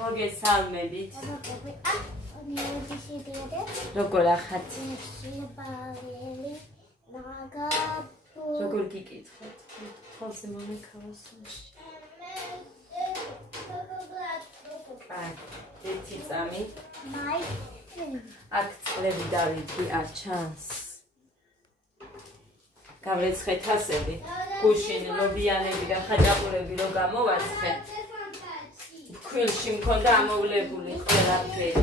მოგესალმებით. როგორ ახართ? როგორ გიკითხოთ? ხოლმე მომეკავოს. აი, ერთი წამი. აქ წლები დავიდი არ ჩანს. გავრეცხეთ ასები. გუშინ ლობიანები და ხაჭაპურები რო გამოვაცხეთ. ქვილში მქონდა ამოვლებული ყველაფერი.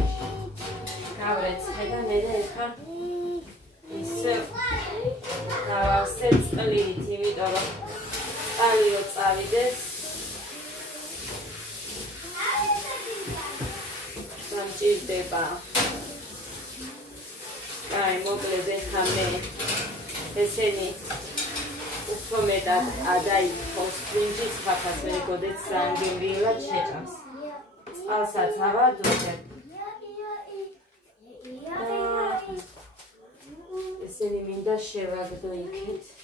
გავრეცხე და მე ეხა ისე დავავსე წყლით, იმიტომ რომ წალიო წავიდეს. დამჭირდება. აი, მოკლედ ეხა მე ესენი უფრო მეტად ადაიქოს ბრინჯის ხაფას მე გოდეც სანგიმრიელად შეჭამს. წყალსაც ავადოთ. ესენი მინდა შევაგდო იქით.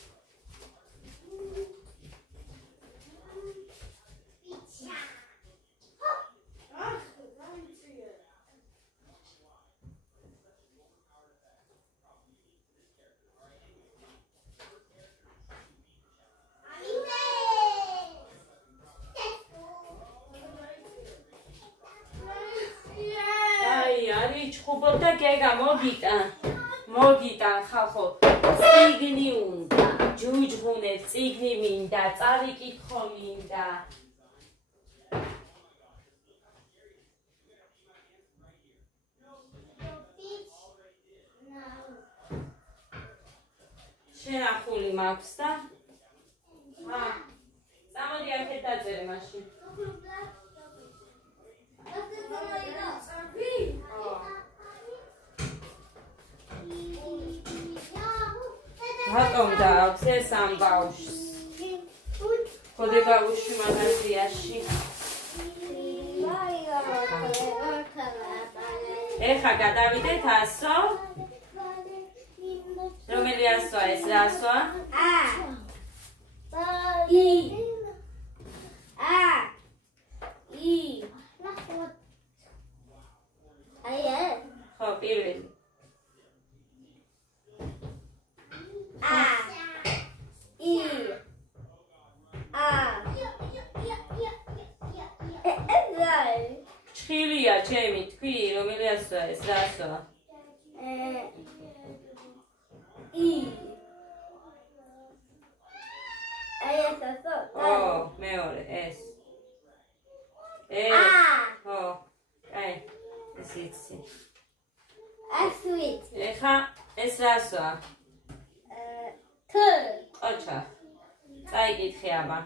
ხუბოთ და გეგა მოგიტან ხალხო წიგნი უნდა ჯუჯღუნე წიგნი მინდა წავიკითხო მინდა შენახული მაქვს და წამოდი აქეთ დაწერე მაშინ რატომ დააქვს ეს ამ ბავშვს? ხოდე გავუშვი მაღაზიაში. ეხა გადავიდეთ ასო. რომელი ასოა ეს რა ასოა? ხო, პირველი. ჩხილია ჩემი თქვი რომელი ასოა ეს რა ასოა? მეორე ეს ხო აი ეს იცი ეხა ეს რა ასოა? ყოჩა წაიკითხე აბა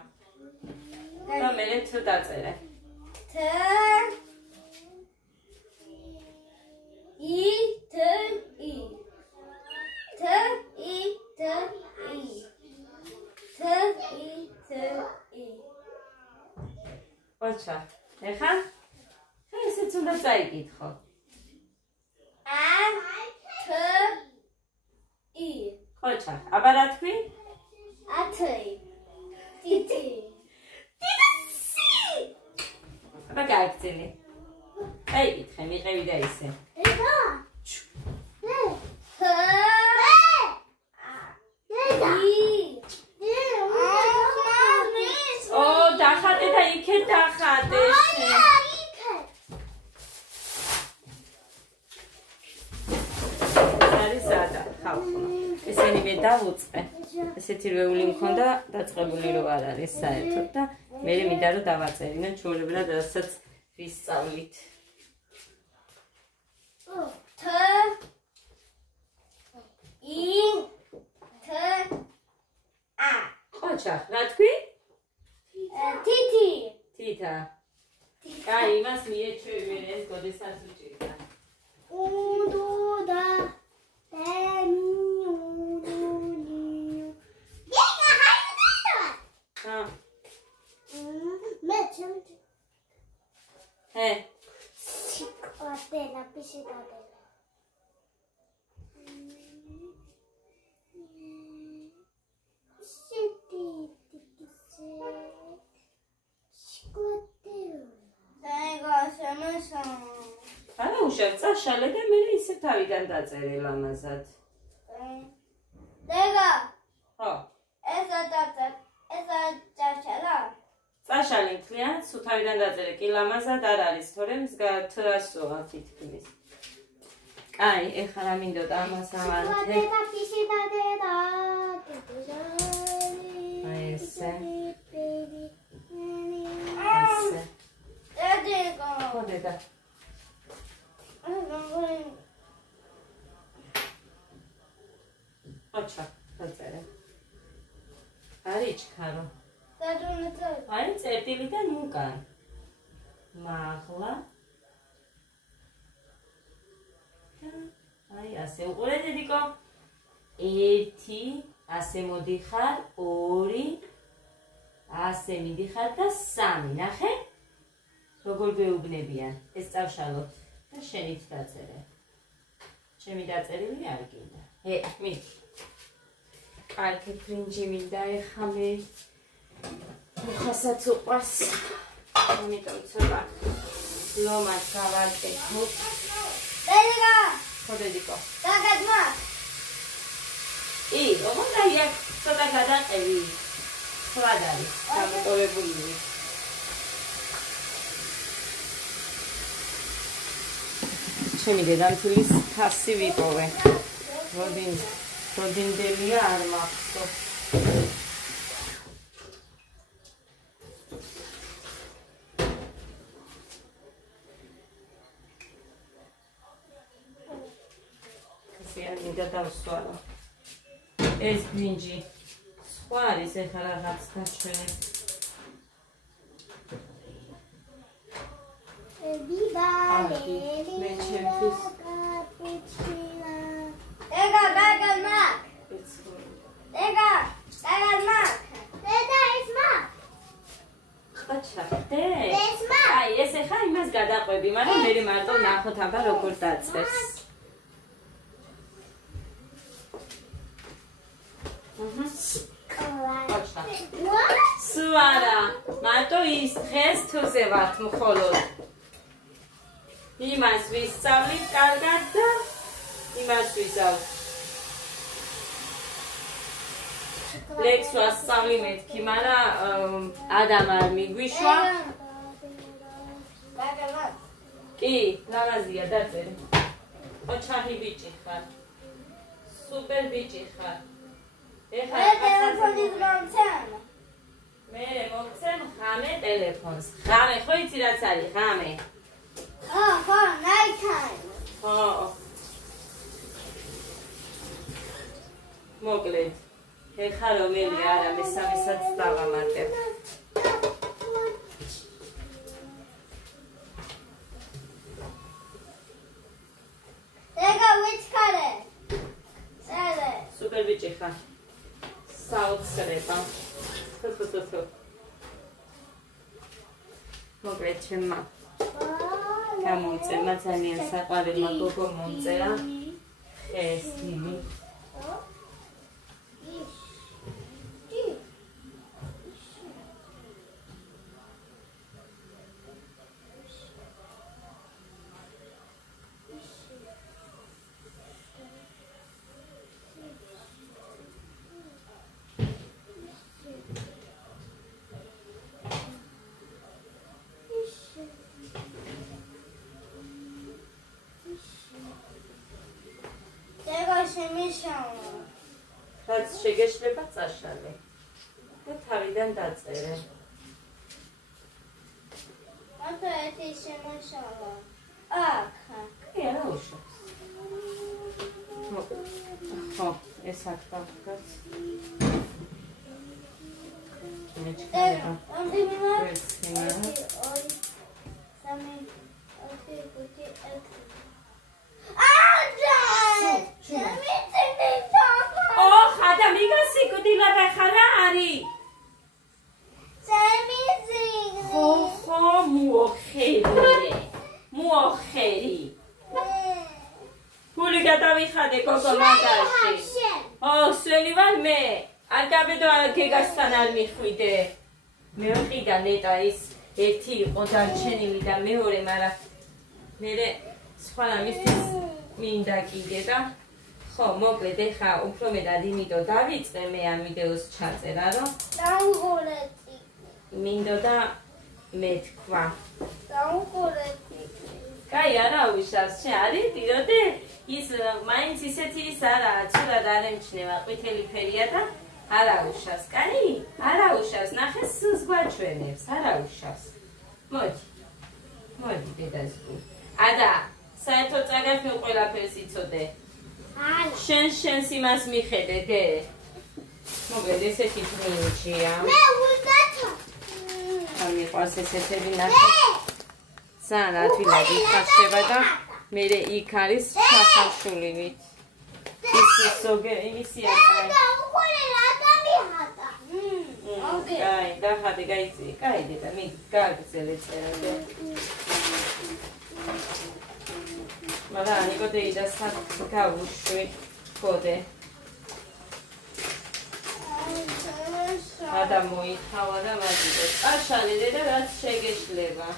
და მე თუ დაწერე ყოჩა ეხა ესეც უნდა წაიკითხო ყოჩა აბა რა თქვი? ტიტი აბა გაიგრძელი წაიკითხე მიყევი და ისე დახატე და იქეთ დახატე ესენი მე დავუწყე ესეთი რვეული მქონდა დაწყებული რო არ არის საერთოდ და მე მინდა რომ დავაწერინა ჩვეულებრივად რასაც ვისწავლით ყოჩა რა თქვი? თითა აი იმას მიეჩვევენ ეს გოდესაც უჭირდა დაუშავ, წაშალე და მე ისე თავიდან დაწერე ლამაზად. დეგა. ხო. ესა წაშალა. წაშალე მთლიანად სულ თავიდან დაწერე. კი ლამაზად არ არის, თორემ თრასოა თითქმის. კაი, ეხლა რა მინდოდა ამას ავანთე. დეგა ფიში დადედა. აი ესე. დეგა. ხო დედა. ოჩა, დაწერე. არიჩქარო. აი წერტილიდან უკან. მაღლა. აი ასე უყურე დედიკო. 1 ასე მოდიხარ, 2 ასე მიდიხარ და 3 ნახე? როგორ გეუბნებიან? ეს წავშალოთ და შენით დაწერე. ჩემი დაწერილი არ გინდა. მიდი. კარგი ფრინჯი მინდა ეხა მე. ხასაც უყვარს. ამიტომ ცოტა ლომად გავაკეთებ. დეგა. ხო დედიკო. დაგადმა. ოღონდ აი აქ ცოტა გადაყევი. სვად არის გამოტოვებული. ჩემი დედამთილის თასი ვიპოვე. როდინდელია არ მახსოვს. ისე მინდა დავსვარო. ეს ბრინჯი სხვა არის ეხლა რაღაც დაჩვენე. მე ჩემთვის დეგა დაგადმა. დეგა დაგადმა. დედა ის მა. ხაჩა აი ეს ეხლა იმას გადაყვები, მაგრამ მე მარტო ნახოთ აბა როგორ დაწერს. სვარა მარტო ის დღეს თუზე ვართ მხოლოდ იმას ვისწავლით კარგად და იმას ვიზავთ ლექს ვასწავლი მეთქი მაგრამ ადამ არ მიგვიშვა კი ლამაზია დაწერე ოჩახი ბიჭი ხარ სუპერ ბიჭი ხარ ეხლა ტელეფონის მომცემ. მე მომცემ ღამე ტელეფონს. ღამე ხო იცი რაც არის ღამე? ხო, night time. ხო. მოკლედ. ეხლა რომელი არა მესამესაც დავამატებ. დეგა ვიჩქარე. სერე. სუპერ ბიჭი ხარ. საოცრება. მოკლედ ჩემმა გამომწერმა ძალიან საყვარელმა გოგო მომწერა ხესტილი რაც შეგეშლება წაშალე და თავიდან დაწერე. ათო ერთი შემოშალა. აქ. კი არა უშავს. ხო, ეს აქ დავდგათ. მეჩქარა. გადავიხადე გოგო მაგაში. სვენი ვარ მე. არ გაბედო გეგასთან არ მიხვიდე. მე ვიყიდა ნეტა ის ერთი იყო დარჩენილი და მეორე, მაგრამ მე სხვა რამისთვის მინდა კიდე და ხო, მოკლედ ეხა უფრო მეტად იმიტომ დავიწყე მე ამ ვიდეოს ჩაწერა, რომ დაუღურეთი. მინდოდა მეთქვა. დაუღურეთი. კაი, არა უშავს, შენ არის პიროდე? ის მაინც ისეთი ის არაა, ცუდად არ ემჩნევა, ყვითელი ფერია და არა უშავს. კაი? არა უშავს, ნახე სულს გვაჩვენებს, არა უშავს. მოდი. მოდი დედასკუ. ადა, საერთოდ წაგართმევ ყველაფერს იცოდე. შენს იმას მიხედე, დე. მოკლედ ესეთი ბრინჯია. მე ვიგათა. ამიყვარს ესეთები ნახე. ძალიან ადვილად იხარშება და მე იქ არის ჩახარშულივით. ის იმისია კაი. კაი, დახატე, გაიწი. კაი, დედა, მე გაგზელე წერადე. მაგრამ ნიკოდე და საგავუშვი ხოდე. ადა მოითავა და მაგიდე. აშალე დედა რაც შეგეშლება.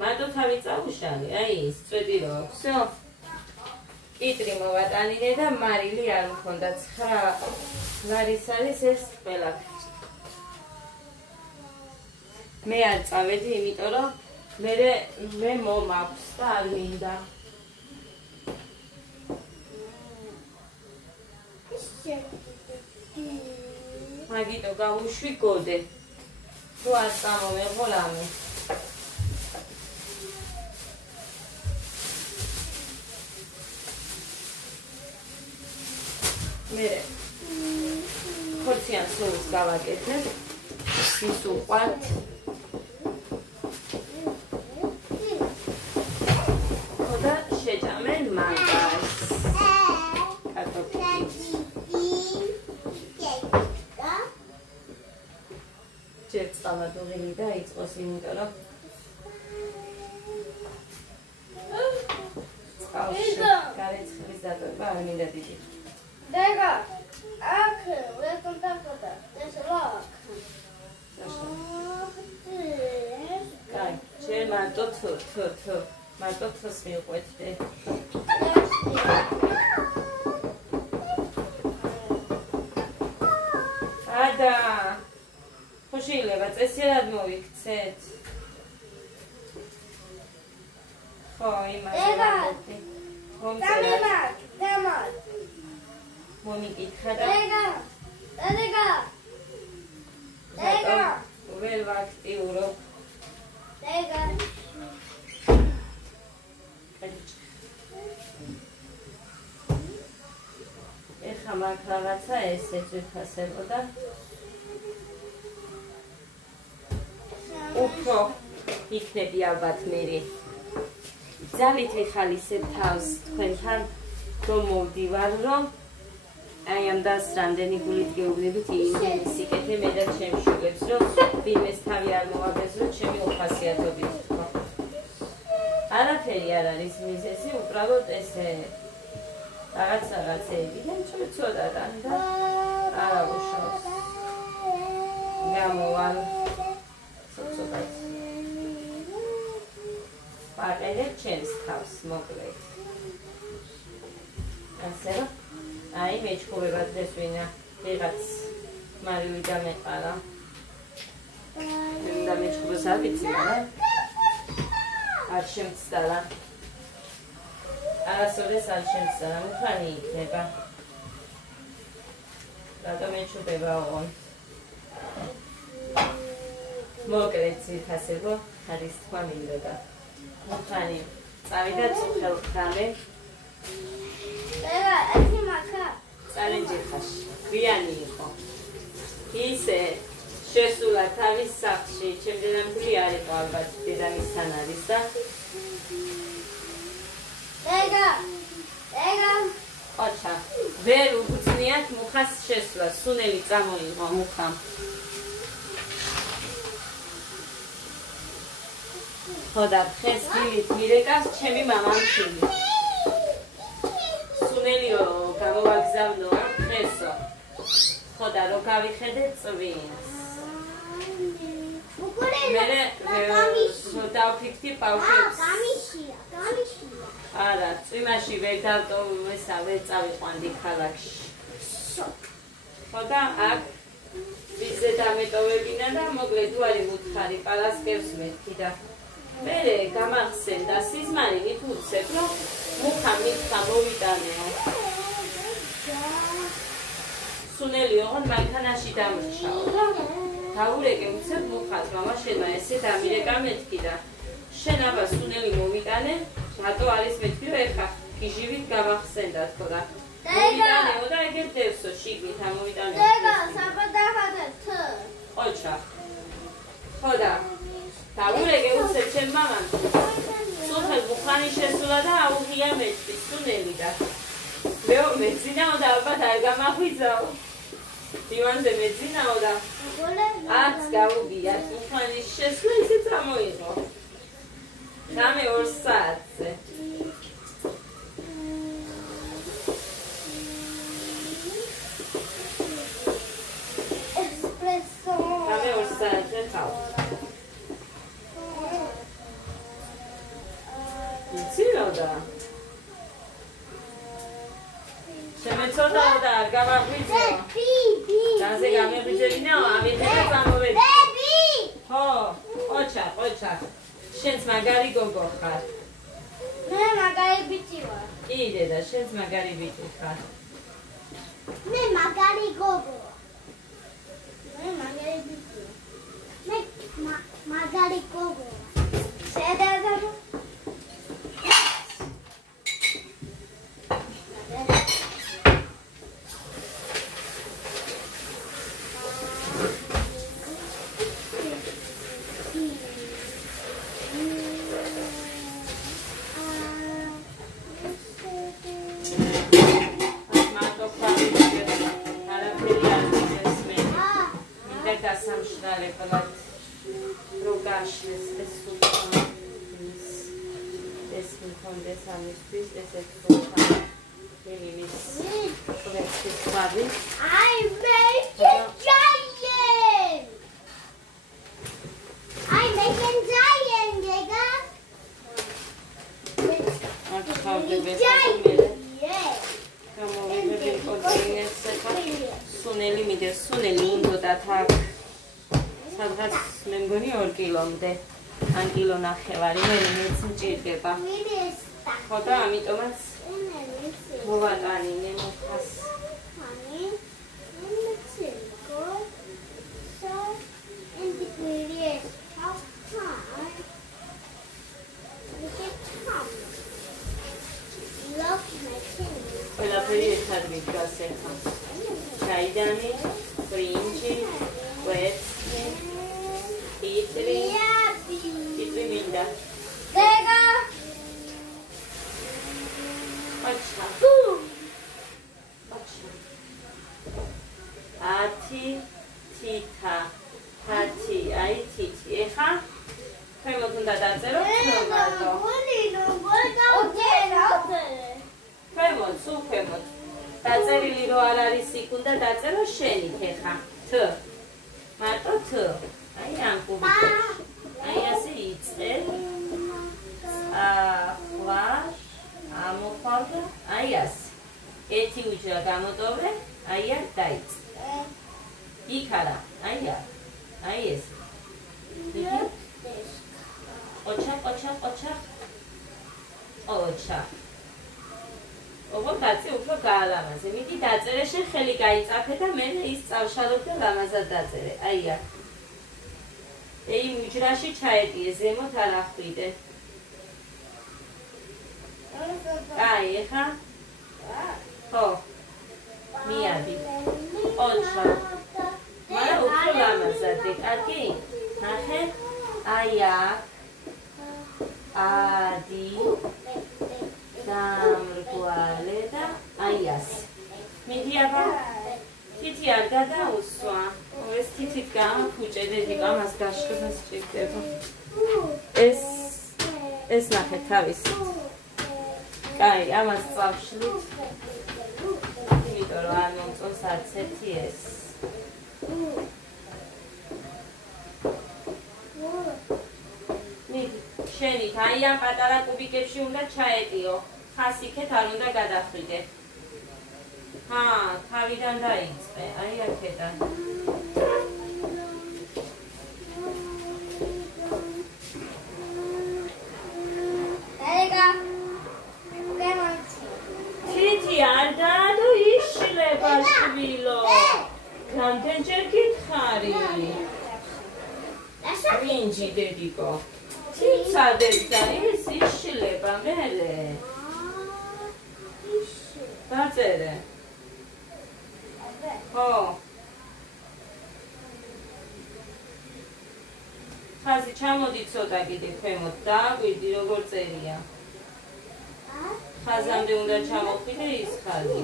მარტო თავი წაუშალე, აი ის წვედი რო აქვს. კიტრი მოვატანინე და მარილი არ მქონდა 9 ლარის არის ეს ყველაფერი. მე არ წავედი, იმიტომ რომ მე მომაქვს და არ მინდა. მაგიტო გავუშვი გოდე. თუ არ წამომეღო რამე. მე ხორციან სულს გავაკეთებ. ის უყვართ. ხოდა შეჭამენ მანგას. კარტოფილით. ჯერ წყალადუღილი და იწყოს, იმიტომ რომ წყალში გარეცხლის დატოვება არ მინდა დიდი. Dega, აქ ვეკონ დახოდა, ეს ლაკ. კაი, შენ მარტო მარტო თოს მიყვეთდე. ადა ხო შეიძლება წესიერად მოვიქცეთ? ხო, იმაზე. დამარ. მომიკითხა და დედა. ვერ ვაქტიურო. დედა. ეხა მაგ რაღაცა ესეც ვიფასებოდა. უფრო იქნები ალბათ მერე. ძალით ვიხალისებ თავს თქვენთან რომ მოვდივარ, რომ აი ამ დას რამდენი გულით გეუბნებით ისიკეთე მე და ჩემ შვილებს, რომ ვინმეს თავი არ მოვაბეზრო ჩემი უხასიათობით თქვა. არაფერი არ არის მიზეზი, უბრალოდ ესე რაღაცეები და ცოტა და არა უშავს. გამოვალ ცოტაც. პარკერებ ჩემს თავს მოკლედ. ასე რომ აი მეჩხუბება დღეს ვინა ვიღაც მარილი დამეყარა. და მეჩხუბოს არ ვიცი, მაგრამ არ შემცდარა. არასოდეს არ შემცდარა, მუხანი იქნება. რატომ მეჩხუბება ოღონ? მოკლედ ძირფასებო არის თქვა მინდოდა. მუხანი წავიდა წუხელ ხამე. დედა, ეთი მაქა. წარენჯიხაში. გვიანი იყო. ისე შესულა თავის სახლში, ჩემ დედამთილი არ იყო ალბათ, დედამისთან არის და დედა. ოჩა, ვერ უგრძნიათ მუხას შესვლა, სუნელი წამოიღო მუხამ. ხოდა დღეს დილით მირეკავს ჩემი მამამთილი. სუნელიო გამოვაგზავნო დღესო. ხო და რო გავიხედე წვიმს. მერე რო დავფიქრდი ბავშვებს. გამიშია. არა, წვიმაში ვერ წავიყვანდი ქალაქში. ხო და აქ ვიზე დამეტოვებინა და მოკლედ უარი ვუთხარი პალასკევს მეთქი და მერე გამახსენდა სიზმარი მით უცებ რომ მუხა მითხა მოვიტანეო. სუნელი ოღონდ მანქანაში დამრჩაო და დაურეკე უცებ მუხას მამა შენა ესე დამირეკა მეთქი და შენ აბა სუნელი მოვიტანე რატო არის მეთქი რომ ეხა გიჟივით გამახსენდა თქო და მოვიტანეო და ეგერ დევსო შიგნით ამოვიტანე. დეგა საბადახადა თ. ოჩა. ხო და დაურეკე უცებ ჩემ მამამ. სულხელ მუხანი შესულა და აუღია მეთქი სუნელი და მეო მეძინაო და ალბათ არ გამახვიძაო. დივანზე მეძინაო და არც გავუგია მუხანის შესვლა ისიც ამოიღო. 2 საათზე. ესპრესო. 2 საათზე ხავ. იცინო და შემეცოდაო და არ გამახვიძეო. დაზე გამეღვიძებინაო, ამიხედა წამოვედი. ხო, ყოჩა. შენც მაგარი გოგო ხარ. მე მაგარი ბიჭი ვარ. კი დედა, შენც მაგარი ბიჭი ხარ. მე მაგარი გოგო. მე მაგარი ბიჭი. მე მაგარი გოგო. შედარდა სუნელი უნდა თაქ სადღაც მე მგონი 2 კილომდე ან კილო ნახევარი მე მეც მჭირდება ხო და ამიტომაც მოვატანინე მოხას ყველაფერი ერთად მიდგას ახლა ჩაიდანი, ბრინჯი, კვერცხი, ტიტრი მინდა. დეგა. აჩა. ათი, თითა, თათი, აი თითი. ეხა ქვემოთ უნდა დაწერო თომატო. ქვემოთ, სულ ქვემოთ. დაწერილი რო არ არის იქ უნდა დაწერო შენით ეხა თ მარტო თ აი ამ კუბიკში აი ასე იწყებ ახლა ამოხვალ აი ასე ერთი უჯრა გამოტოვე აი აქ დაიწყე იქ არა აი აქ აი ეს ოჩა ოღონდ კაცი უფრო გაალამაზე. მიდი დაწერე შენ ხელი გაიწაფე და მე ის წავშალობ და ლამაზად დაწერე. აი აქ. ეი უჯრაში ჩაეტიე, ზემოთ არ ახვიდე. აი, ეხა. ხო. მიადი. ოჩა. მაგრამ უფრო ლამაზად, კარგი? ნახე? აი აქ. ადი. დამრგვალე და აი ასე. მიდი აბა თითი არ გადაუსვა. ეს თითით გამაფუჭე და ამას გაშლება სჭირდება. ეს ნახე თავის. კაი, ამას წავშლით. იმიტომ რომ არ მომწონს არც ერთი ეს. მოდით, აი ამ პატარა კუბიკებში უნდა ჩაეტიო. ხას იქეთ არ უნდა გადახვიდე. თავიდან დაიწყე, აი აქედან. თითი არ დაადო იშლება შვილო. რამდენჯერ გითხარი? ვინჯი დედიკო. ციცადეთ და ეს იშლება მერე. დაწერე. ხო. ხაზი ჩამოდი ცოტა კიდე ქვემოთ და აგვირდი როგორ წერია. ხაზამდე უნდა ჩამოხვიდე ის ხაზი.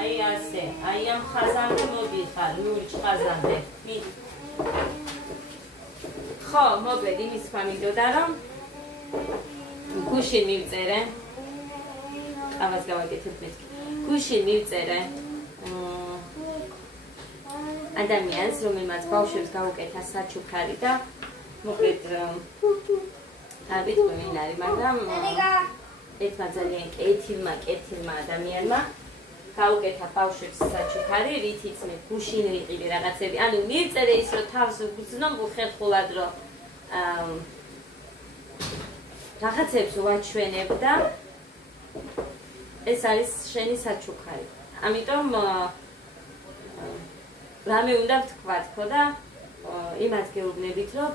აი ასე, აი ამ ხაზამდე მოდიხარ, ლურჯ ხაზამდე. ხო, მოგვედი იმის თქვა მინდოდა რომ გუშინ მივწერე. ამას გავაკეთებ მეთქი. გუშინ მივწერე ადამიანს, რომელმაც ბავშვებს გაუკეთა საჩუქარი და მოკლედ არ ვიცი ვინ არის, მაგრამ ერთმა ძალიან კეთილმა ადამიანმა გაუკეთა ბავშვებს საჩუქარი, რითიც მე გუშინ ვიყიდე რაღაცები. ანუ მივწერე ის რომ თავს ვგრძნობ უხერხულად რომ რაღაცებს ვაჩვენებ და ეს არის შენი საჩუქარი. ამიტომ რამე უნდა ვთქვათ, ხო და იმათ გეუბნებით, რომ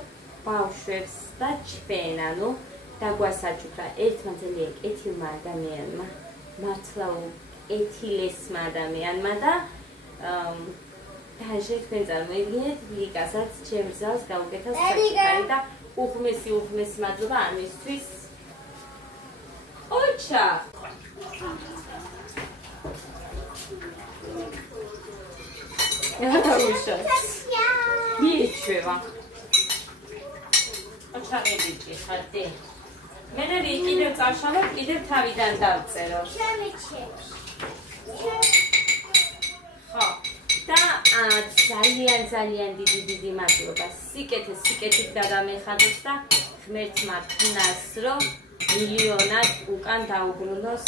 ბავშვებს და ჩვენ, ანუ დაგვასაჩუქრა ერთმა ძალიან კეთილმა ადამიანმა, მართლა კეთილესმა ადამიანმა და დაჟე თქვენ წარმოიდგინეთ, ლიკასაც ჩემს ზავს გაუკეთა საჩუქარი და უღმესი მადლობა ამისთვის. ოჩა მიეჩვევა. ოჩაღებიჭი ხარდი. მე კიდევ წავშალოთ, კიდევ თავიდან დავწერო. ხო. და ძალიან დიდი მადლობა. სიკეთით გადამეხადოს და ღმერთმა ქნას, რომ მილიონად უკან დაუბრუნოს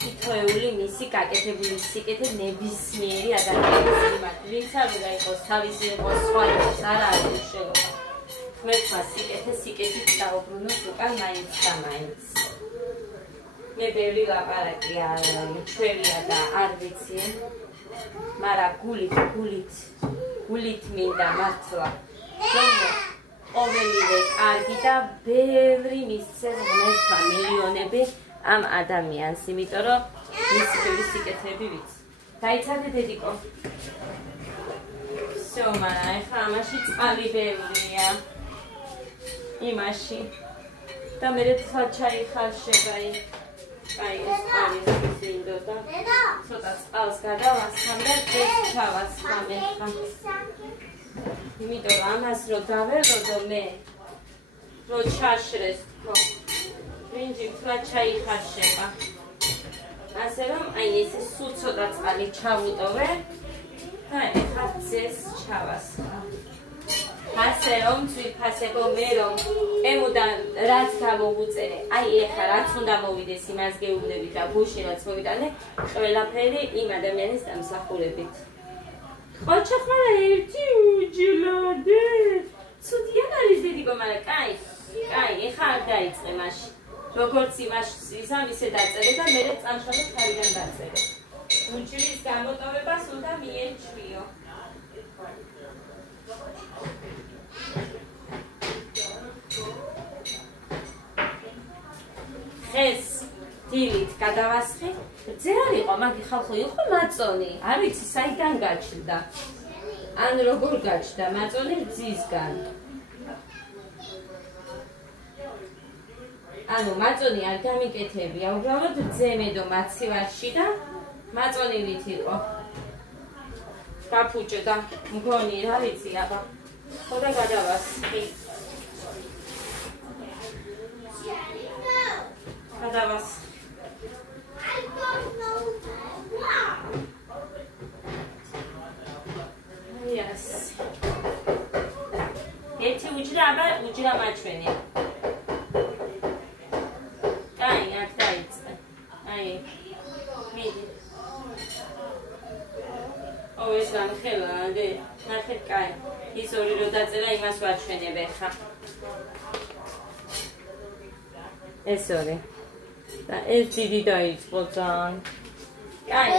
თითოეული მისი გაკეთებული სიკეთე ნებისმიერი ადამიანის მიმართ. ვინც არ უნდა იყოს თავისი იყოს სხვა იყოს, არ არის შეიძლება. ღმერთმა სიკეთით დაუბრუნოს უკან მაინც და მაინც. მე ბევრი ლაპარაკი ჩვევია და არ ვიცი, მაგრამ გულით მინდა მართლა. ყოველივე კარგი და ბევრი მისცეს ღმერთმა მილიონები ამ ადამიანს, იმიტომ რომ მისი ბევრი სიკეთეები ვიცი. დაიცადე დედიკო. всё, მაგრამ ახლა ამაში წყალი ბევრია. იმაში. და მე თქვა ჩაიხარშება იქ. აი ეს არის მინდოდა. ცოტა წყალს გადავასხამ და ეს ჩავასხამ ახლა. იმიტომ ამას რო დავეღოდო მე რო ჩაშრეს თქო. ვინჯი თქვა ჩაიხარშება. ასე რომ აი ეს სულ ცოტა წყალი ჩავუტოვე და ეხლა ძეს ჩავასხა. ასე რომ ძვირფასებო მე რომ ემუდან რაც გამოვუწერე, აი ეხლა რაც უნდა მოვიდეს იმას გეუბნებით და გუშინ რაც მოვიტანე, ყველაფერი იმ ადამიანის დამსახურებით. ხოჩა ხარა ერთი უჯლადე. ცუდიან არის დედიკო, მაგრამ კაი, ეხლა არ დაიწყე მაშინ. როგორც ისე დაწერე და მე წამშალოთ თავიდან დაწერე. უჯრის გამოტოვებას უნდა მიეჩვიო. ხეს დილით გადავასხი, ძე არ იყო, მაგი ხალხო იყო მაწონი, არ ვიცი საიდან გაჩნდა. ან როგორ გაჩნდა მაწონი რძისგან. ანუ მაწონი არ გამიკეთებია, უბრალოდ ძემედო მაცივარში და მაწონილით იყო. გაფუჭდა, მგონი რა ვიცი აბა. ხო და გადავასხი. გადავასხი. დამაჩვენე. კაი, აქ დაიწყე. აი. მიდი. ეს გამხელადე. ნახეთ, კაი. ის ორი რო დაწერა, იმას ვაჩვენებ ახლა. ეს ორი. და ეს დიდი დაიწყო ძალიან. კაი.